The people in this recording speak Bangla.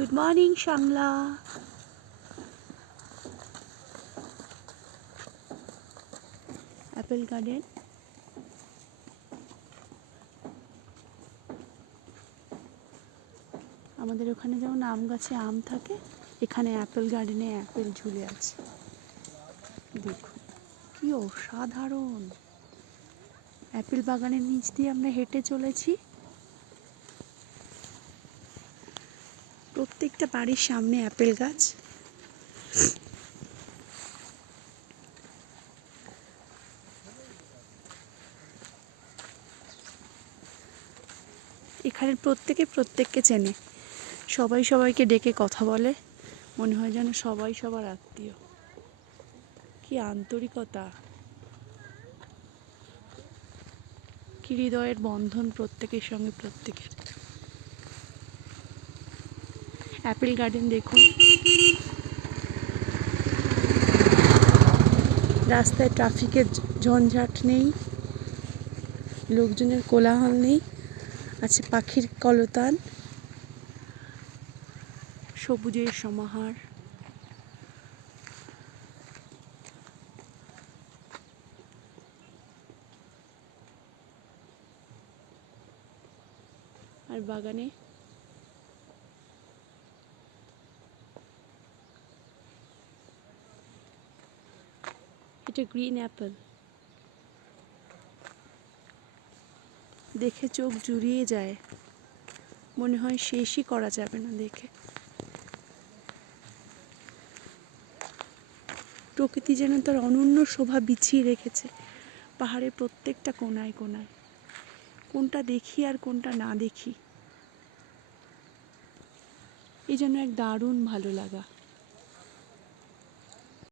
Good morning, Shangla. Apple garden. আমাদের ওখানে যেমন আম গাছে আম থাকে, এখানে অ্যাপেল গার্ডেনে অ্যাপেল ঝুলে আছে। দেখুন কি অসাধারণ! অ্যাপেল বাগানের নিচ দিয়ে আমরা হেঁটে চলেছি। প্রত্যেকটা বাড়ির সামনে অ্যাপেল গাছ। এখানে প্রত্যেককে চেনে, সবাই সবাইকে ডেকে কথা বলে, মনে হয় যেন সবাই সবার আত্মীয়। কি আন্তরিকতা, কি হৃদয়ের বন্ধন প্রত্যেকের সঙ্গে প্রত্যেকের। অ্যাপেল গার্ডেন দেখুন, রাস্তায় ট্রাফিকের ঝঞ্ঝাট নেই, লোকজনের কোলাহল নেই, আছে পাখির কলতান, সবুজের সমাহার। আর বাগানে এটা গ্রিন অ্যাপেল, দেখে চোখ জুড়িয়ে যায়, মনে হয় শেষই করা যাবে না দেখে। প্রকৃতি যেন তার অনন্য শোভা বিছিয়ে রেখেছে পাহাড়ের প্রত্যেকটা কোনায় কোনায়। কোনটা দেখি আর কোনটা না দেখি, এই জন্য এক দারুণ ভালো লাগা।